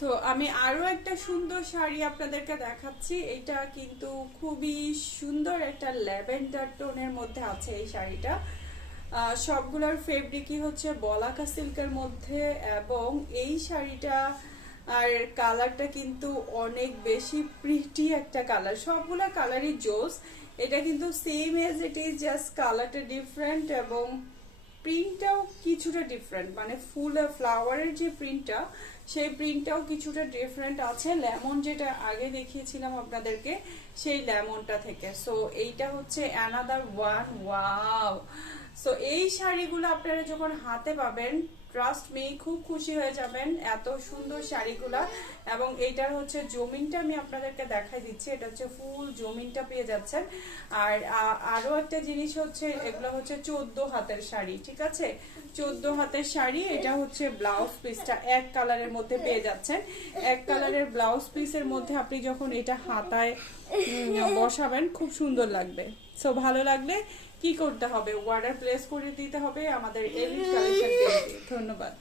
তো আমি আরো একটা সুন্দর শাড়ি আপনাদেরকে দেখাচ্ছি। এটা কিন্তু খুবই সুন্দর একটা ল্যাভেন্ডার টোনের মধ্যে আছে এই শাড়িটা। সবগুলোর ফেব্রিকই হচ্ছে বলাকা সিল্কের মধ্যে, এবং এই শাড়িটা আর কালারটা কিন্তু অনেক বেশি প্রিটি একটা কালার, সবগুলা কালারই জোস। এটা কিন্তু same as it is, just কালারটা ডিফারেন্ট এবং প্রিন্টটাও কিছুটা ডিফারেন্ট, মানে ফুল ফ্লাওয়ারের যে প্রিন্টটা সেই প্রিন্টটাও কিছুটা ডিফারেন্ট আছে লেমন যেটা আগে দেখিয়েছিলাম আপনাদেরকে সেই লেমনটা থেকে। সো এইটা হচ্ছে অ্যানাদার ওয়ান, ওয়াও। সো এই শাড়িগুলো আপনারা যখন হাতে পাবেন, ট্রাস্ট মি, খুব খুশি হয়ে যাবেন, এত সুন্দর শাড়িগুলা। এবং এইটার হচ্ছে জমিনটা আমি আপনাদেরকে দেখাই দিচ্ছি, এটা হচ্ছে ফুল জমিনটা পেয়ে যাচ্ছেন। আর আরো একটা জিনিস হচ্ছে, এগুলো হচ্ছে 14 হাতের শাড়ি, ঠিক আছে? 14 হাতের শাড়ি। এটা হচ্ছে ব্লাউজ পিসটা এক কালারের মধ্যে পেয়ে যাচ্ছেন। এক কালারের ব্লাউজ পিসের মধ্যে আপনি যখন এটা হাতায় বসাবেন খুব সুন্দর লাগবে। সো ভালো লাগলে কি করতে হবে, অর্ডার প্লেস করে দিতে হবে আমাদের এলিট কালেকশন পেজে। ধন্যবাদ।